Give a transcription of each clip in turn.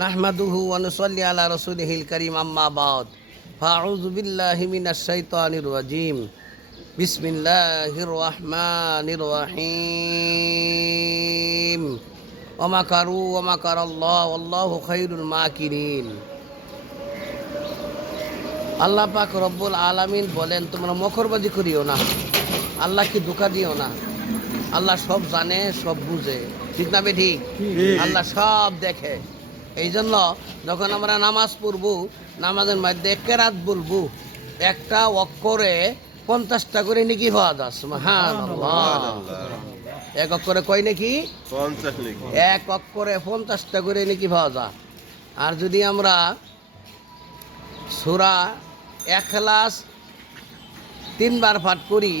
নাহমাদুহু ওয়া নুসাল্লি আলা রাসূলিহিল কারীম আম্মা বাদ ফাআউযু বিল্লাহি মিনাশ শাইতানির রাজীম বিসমিল্লাহির রহমানির রহিম ওয়া মাকারু ওয়া মাকারাল্লাহু ওয়াল্লাহু খায়রুল মাকিরিন। আল্লাহ পাক রব্বুল আলামিন বলেন, তোমরা মকরবাজি করিও না, আল্লাহকে ধোঁকা দিও না। আল্লাহ সব জানে, সব বুঝে, ঠিক না বেঠিক? আল্লাহ সব দেখে। এই জন্য যখন আমরা নামাজ পড়বো, নামাজের মধ্যে কেরাত বলবো, একটা অক্ষরে 50টা করে নেকি পাওয়া যায়। সুবহানাল্লাহ। এক অক্ষরে কয় নাকি? 50 নাকি? এক অক্ষরে 50টা করে নেকি পাওয়া যায়। আর যদি আমরা সূরা ইখলাস 3 বার পাঠ করি,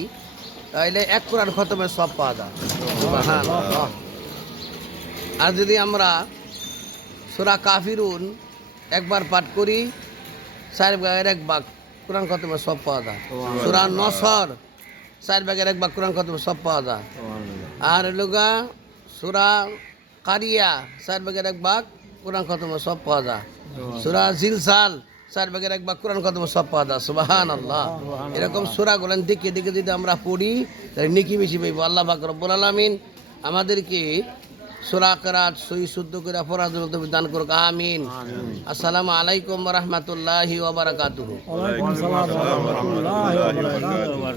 তাহলে এক কোরআন খতমের সব পাওয়া যায়। সুবহানাল্লাহ। আর যদি আমরা সূরা কাফিরুন একবার পাঠ করি, 4 ভাগের 1 ভাগ কোরআন খতমের সব পাওয়া যায়। সূরা নসর 4 ভাগের 1 ভাগ কোরআন খতমের সব পাওয়া যায়। আর লোগা সূরা কারিয়া 4 ভাগের 1 ভাগ কোরআন খতমের সব পাওয়া যায়। সূরা জিলজাল 4 ভাগের 1 ভাগ কোরআন খতমের সব পাওয়া যায়। সুবহানাল্লাহ। এরকম সূরাগুলো দেখে দেখে যদি আমরা পড়ি, তাহলে নেকি বেশি পাইব। আল্লাহ পাক রব্বুল আলামিন আমাদেরকে সূরা কিরাত সহি শুদ্ধ করে পড়ার জন্য দান করুক, আমিন। আসসালামু আলাইকুম ওয়া রাহমাতুল্লাহি ওয়া বারাকাতুহু। ওয়ালাইকুম আসসালাম ওয়া রাহমাতুল্লাহি ওয়া বারাকাতুহু।